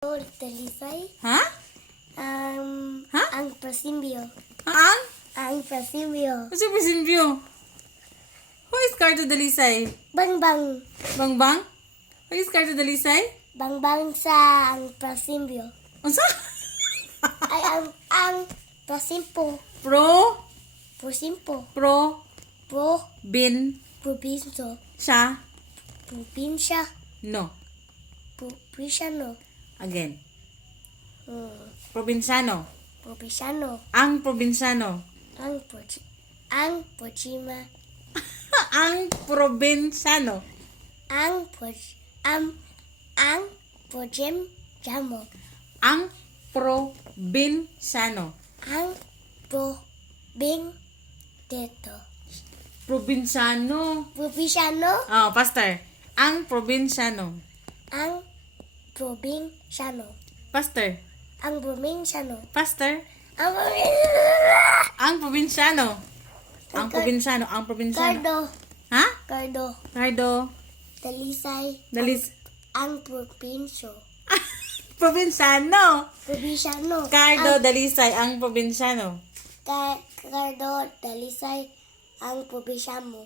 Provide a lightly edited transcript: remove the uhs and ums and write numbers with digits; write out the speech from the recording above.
Dalisay, Ha? Ha? ang Presimbyo. Ang? Ang Presimbyo. Kasi Presimbyo. Who is Cardo Dalisay? Bangbang. Bangbang? Who is Cardo Dalisay? Bangbang sa ang Presimbyo. Unsa? Ay, ang Presimpo. Pro? Presimpo. Pro? Pro. Bin? Probinsyo. Siya? Probinsya. No. Probinsano. Again. Probinsyano. Probinsyano. Ang probinsyano. Ang Pojima. Ang probinsyano. Ang Pojem Jamo. Ang probinsyano. Ang Probing Deto. Probinsyano. Probinsyano. Oh, pastor. Ang probinsyano. Ang Probinsyano. Pastor. Ang Probinsyano. Pastor. Ang Ang probinsyano. Ang probinsyano. Ang probinsyano. Cardo. Ha? Cardo. Cardo. Dalisay. Ang probinsyo. Probinsyano. Probinsyano. Cardo Dalisay. Ang probinsyano. Cardo Dalisay. Ang probinsyamo.